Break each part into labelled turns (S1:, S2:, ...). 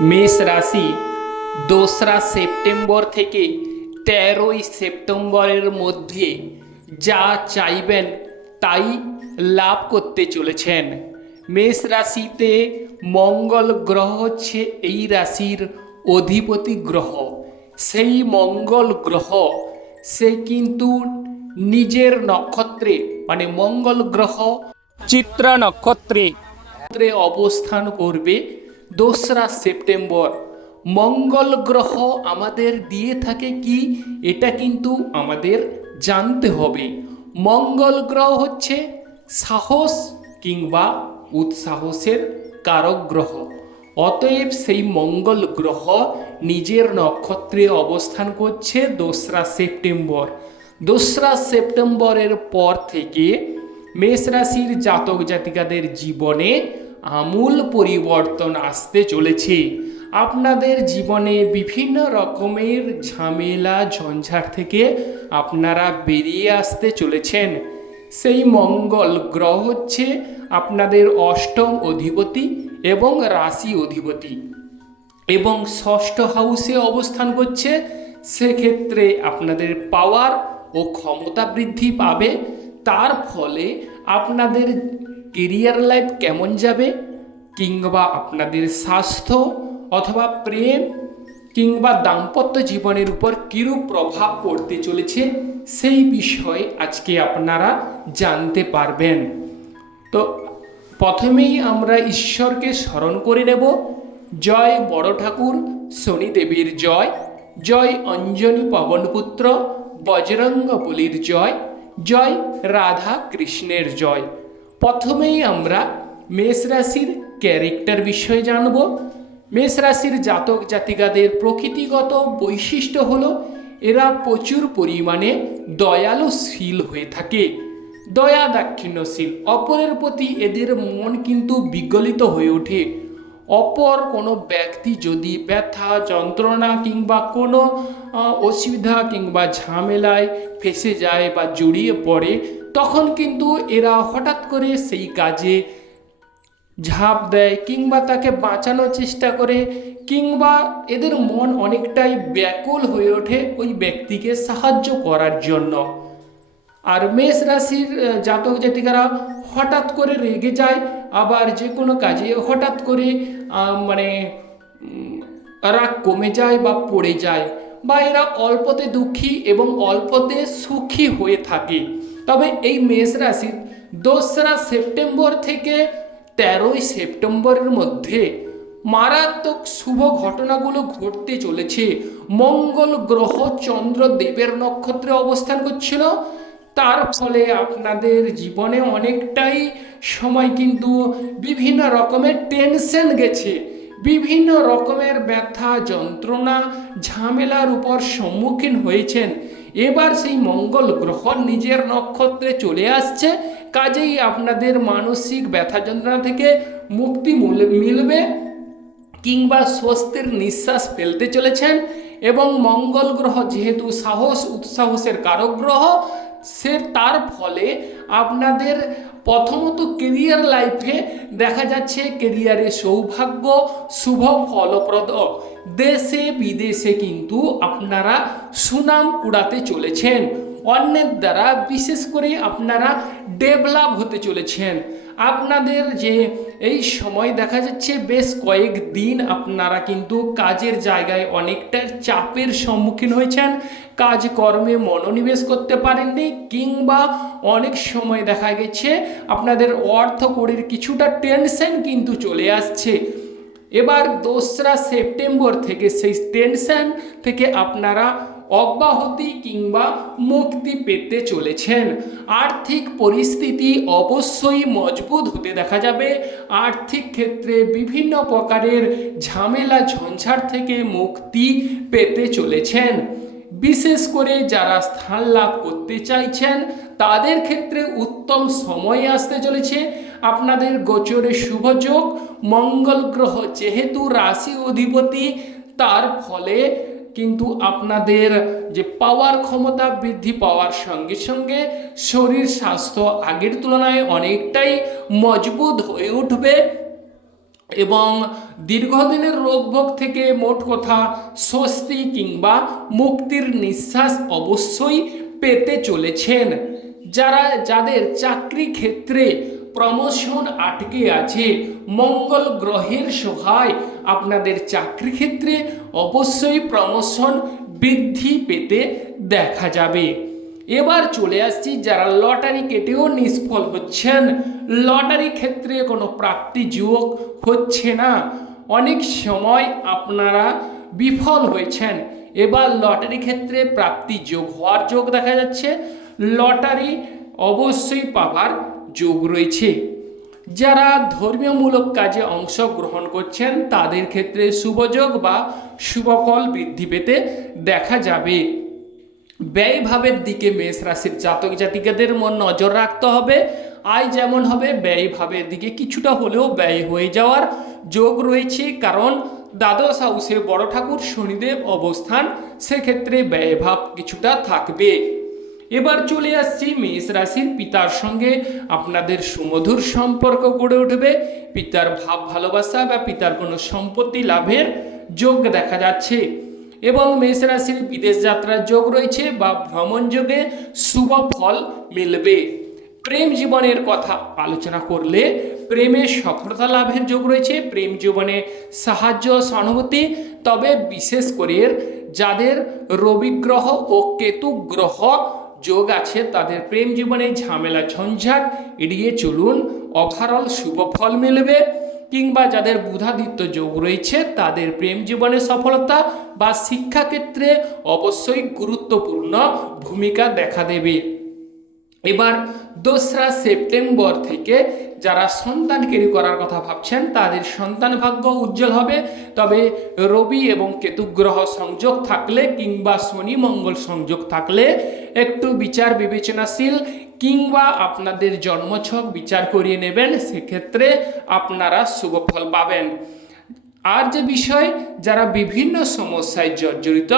S1: মেষ রাশি, দোসরা সেপ্টেম্বর থেকে তেরোই সেপ্টেম্বরের মধ্যে যা চাইবেন তাই লাভ করতে চলেছেন। মেষ রাশিতে মঙ্গল গ্রহ হচ্ছে এই রাশির অধিপতি গ্রহ। সেই মঙ্গল গ্রহ, সে কিন্তু নিজের নক্ষত্রে মানে মঙ্গল গ্রহ চিত্রা নক্ষত্রে অবস্থান করবে। দোসরা সেপ্টেম্বর। মঙ্গল গ্রহ আমাদের দিয়ে থাকে কি? এটা কিন্তু আমাদের জানতে হবে। মঙ্গল গ্রহ হচ্ছে সাহস কিংবা উৎসাহসের কারক গ্রহ। অতএব সেই মঙ্গল গ্রহ নিজের নক্ষত্রে অবস্থান করছে দোসরা সেপ্টেম্বর। দোসরা সেপ্টেম্বরের পর থেকে মেষ রাশির জাতক জাতিকাদের জীবনে আমূল পরিবর্তন আসতে চলেছে। আপনাদের জীবনে বিভিন্ন রকমের ঝামেলা, ঝঞ্ঝাট থেকে আপনারা বেরিয়ে আসতে চলেছেন। সেই মঙ্গল গ্রহ হচ্ছে আপনাদের অষ্টম অধিপতি এবং রাশি অধিপতি। এবং ষষ্ঠ হাউসে অবস্থান করছে, সেক্ষেত্রে আপনাদের পাওয়ার ও ক্ষমতা বৃদ্ধি পাবে। তার ফলে আপনাদের কেরিয়ার লাইফ কেমন যাবে? কিংবা আপনাদের স্বাস্থ্য অথবা প্রেম কিংবা দাম্পত্য জীবনের উপর কিরূপ প্রভাব পড়তে চলেছে, সেই বিষয়ে আজকে আপনারা জানতে পারবেন। তো প্রথমেই আমরা ঈশ্বরকে স্মরণ করে নেব। জয় বড় ঠাকুর, শনি দেবীর জয়। জয় অঞ্জনী পবনপুত্র বজরঙ্গ বলির জয়। জয় রাধা কৃষ্ণের জয়। প্রথমেই আমরা মেষ রাশির ক্যারেক্টার বিষয়ে জানব। মেষ রাশির জাতক জাতিকাদের প্রকৃতিগত বৈশিষ্ট্য হল, এরা প্রচুর পরিমাণে দয়ালুশীল হয়ে থাকে। দয়া দাক্ষিণ্যশীল, অপরের প্রতি এদের মন কিন্তু বিগলিত হয়ে ওঠে। অপর কোনো ব্যক্তি যদি ব্যথা, যন্ত্রণা কিংবা কোনো অসুবিধা কিংবা ঝামেলায় ফেসে যায় বা জড়িয়ে পড়ে তখন কিন্তু এরা হঠাৎ করে সেই কাজে ঝাঁপ দেয় কিংবা তাকে বাঁচানোর চেষ্টা করে কিংবা এদের মন অনেকটাই ব্যাকুল হয়ে ওঠে ওই ব্যক্তিকে সাহায্য করার জন্য। আর মেষ রাশির জাতক জাতিকারা হঠাৎ করে রেগে যায়, আবার যে কোনো কাজে হঠাৎ করে মানে রাগ কমে যায় বা পড়ে যায় বা এরা অল্পতে দুঃখী এবং অল্পতে সুখী হয়ে থাকে। তবে এই মেষ রাশির দোসরা সেপ্টেম্বর থেকে তেরোই সেপ্টেম্বরের মধ্যে মারাত্মক শুভ ঘটনাগুলো ঘটতে চলেছে। মঙ্গল গ্রহ চন্দ্র দেবের নক্ষত্রে অবস্থান করছিল। তার ফলে আপনাদের জীবনে অনেকটাই সময় কিন্তু বিভিন্ন রকমের টেনশন গেছে। বিভিন্ন রকমের ব্যথা, যন্ত্রণা, ঝামেলার উপর সম্মুখীন হয়েছেন। এবার সেই মঙ্গল গ্রহ নিজের নক্ষত্রে চলে আসছে, কাজেই আপনাদের মানসিক ব্যথা যন্ত্রণা থেকে মুক্তি মিলবে কিংবা স্বস্তির নিঃশ্বাস ফেলতে চলেছেন এবং মঙ্গল গ্রহ যেহেতু সাহস, উৎসাহসের কারক গ্রহ, সে তার ফলে আপনাদের প্রথমত কেরিয়ার লাইফে দেখা যাচ্ছে কেরিয়ারে সৌভাগ্য, শুভ ফলপ্রদ। দেশে, বিদেশে কিন্তু আপনারা সুনাম কুড়াতে চলেছেন। অন্যের দ্বারা বিশেষ করে আপনারা ডেভেলপ হতে চলেছেন। আপনাদের যে এই সময় দেখা যাচ্ছে বেশ কয়েক দিন আপনারা কিন্তু কাজের জায়গায় অনেকটা চাপের সম্মুখীন হয়েছেন। কাজকর্মে মনোনিবেশ করতে পারেননি কিংবা অনেক সময় দেখা গেছে আপনাদের অর্থ করির কিছুটা টেনশন কিন্তু চলে আসছে। এবার দোসরা সেপ্টেম্বর থেকে সেই টেনশন থেকে আপনারা অব্যাহতি কিংবা মুক্তি পেতে চলেছেন। আর্থিক পরিস্থিতি অবশ্যই মজবুত হতে দেখা যাবে। আর্থিক ক্ষেত্রে বিভিন্ন প্রকারের ঝামেলা ঝঞ্ঝাট থেকে মুক্তি পেতে চলেছেন। বিশেষ করে যারা স্থান লাভ করতে চাইছেন, তাদের ক্ষেত্রে উত্তম সময় আসতে চলেছে। আপনাদের গোচরে শুভযোগ মঙ্গল গ্রহ যেহেতু রাশি অধিপতি, তার ফলে কিন্তু আপনাদের যে পাওয়ার ক্ষমতা বৃদ্ধি পাওয়ার সঙ্গে সঙ্গে শরীর স্বাস্থ্য আগের তুলনায় অনেকটাই মজবুত হয়ে উঠবে এবং দীর্ঘদিনের রোগভোগ থেকে মোট কথা স্বস্তি কিংবা মুক্তির নিঃশ্বাস অবশ্যই পেতে চলেছেন। যারা, যাদের চাকরি ক্ষেত্রে প্রমোশন আটকে আছে। মঙ্গল গ্রহের সহায় আপনাদের চাকরি ক্ষেত্রে অবশ্যই প্রমোশন বৃদ্ধি পেতে দেখা যাবে। এবার চলে আসছি, যারা লটারি কেটেও নিষ্ফল হচ্ছেন, লটারি ক্ষেত্রে কোনো প্রাপ্তি যোগ হচ্ছে না। অনেক সময় আপনারা বিফল হয়েছেন। এবার লটারি ক্ষেত্রে প্রাপ্তি যোগ হওয়ার যোগ দেখা যাচ্ছে। লটারি অবশ্যই পাবার যোগ রয়েছে। যারা ধর্মীয়মূলক কাজে অংশগ্রহণ করছেন, তাদের ক্ষেত্রে শুভযোগ বা শুভফল বৃদ্ধি পেতে দেখা যাবে। ব্যয়ভাবের দিকে মেষ রাশির জাতক জাতিকাদের মন নজর রাখতে হবে। আয় যেমন হবে, ব্যয়ভাবের দিকে কিছুটা হলেও ব্যয় হয়ে যাওয়ার যোগ রয়েছে। কারণ দ্বাদশ হাউসে বড় ঠাকুর শনিদেব অবস্থান, সেক্ষেত্রে ব্যয়ভাব কিছুটা থাকবে। এবার চলে আসছি মেষ রাশির পিতার সঙ্গে। আপনাদের সুমধুর সম্পর্ক গড়ে উঠবে। পিতার ভাব ভালোবাসা বা পিতার কোনো সম্পত্তি লাভের যোগ দেখা যাচ্ছে। এবং মেষ রাশির বিদেশ যাত্রার যোগ রয়েছে বা ভ্রমণ যোগে শুভ ফল মিলবে। প্রেম জীবনের কথা আলোচনা করলে প্রেমে সফলতা লাভের যোগ রয়েছে। প্রেম জীবনে সাহায্য সহানুভূতি, তবে বিশেষ করে যাদের রবি গ্রহ ও কেতু গ্রহ যোগ আছে, তাদের প্রেম জীবনে ঝামেলা, ঝঞ্ঝাট, এড়িয়ে চলুন। ওভারঅল শুভ ফল মিলবে, কিংবা যাদের বুধাদিত্য যোগ রয়েছে, তাদের প্রেম জীবনে সফলতা বা শিক্ষাক্ষেত্রে অবশ্যই গুরুত্বপূর্ণ ভূমিকা দেখা দেবে। এবার দোসরা সেপ্টেম্বর থেকে যারা সন্তান কেরি করার কথা ভাবছেন, তাদের সন্তান ভাগ্য উজ্জ্বল হবে। তবে রবি এবং কেতু গ্রহ সংযোগ থাকলে কিংবা শনি মঙ্গল সংযোগ থাকলে একটু বিচার বিবেচনাশীল কিংবা আপনাদের জন্মছক বিচার করিয়ে নেবেন, সেক্ষেত্রে আপনারা শুভ ফল পাবেন। আর যে বিষয়, যারা বিভিন্ন সমস্যায় জর্জরিত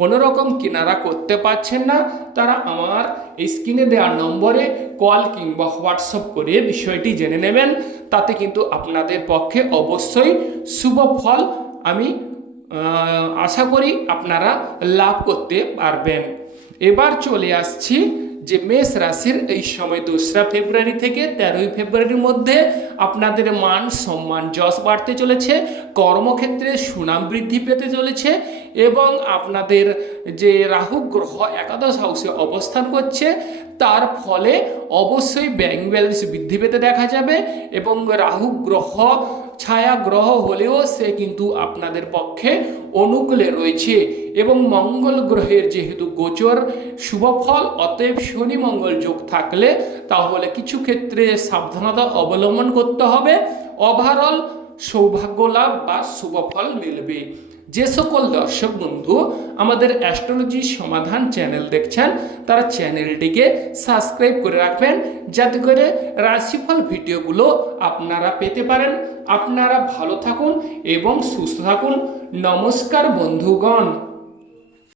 S1: কোনো রকম কিনারা করতে পারছেন না, তারা আমার স্ক্রিনে দেওয়ার নম্বরে কল কিংবা হোয়াটসঅ্যাপ করে বিষয়টি জেনে নেবেন। তাতে কিন্তু আপনাদের পক্ষে অবশ্যই শুভ ফল আমি আশা করি আপনারা লাভ করতে পারবেন। এবার চলে আসছি যে মেষ রাশির এই সময় দোসরা ফেব্রুয়ারি থেকে তেরোই ফেব্রুয়ারির মধ্যে আপনাদের মান, সম্মান, যশ বাড়তে চলেছে, কর্মক্ষেত্রে সুনাম বৃদ্ধি পেতে চলেছে এবং আপনাদের যে রাহু গ্রহ একাদশ হাউসে অবস্থান করছে, তার ফলে অবশ্যই ব্যাংক ব্যালেন্স বৃদ্ধি পেতে দেখা যাবে এবং রাহু গ্রহ ছায়া গ্রহ হলেও সে কিন্তু আপনাদের পক্ষে অনুকূলে রয়েছে। এবং মঙ্গল গ্রহের যেহেতু গোচর শুভফল অতএব শনি মঙ্গল যোগ থাকলে তাহলে কিছু ক্ষেত্রে সাবধানতা অবলম্বন করতে হবে। ওভারঅল সৌভাগ্য লাভ বা শুভফল মিলবে। যে সকল দর্শক বন্ধু আমাদের অ্যাস্ট্রোলজি সমাধান চ্যানেল দেখছেন, তারা চ্যানেলটিকে সাবস্ক্রাইব করে রাখবেন যাতে করে রাশিফল ভিডিওগুলো আপনারা পেতে পারেন। আপনারা ভালো থাকুন এবং সুস্থ থাকুন। নমস্কার বন্ধুগণ।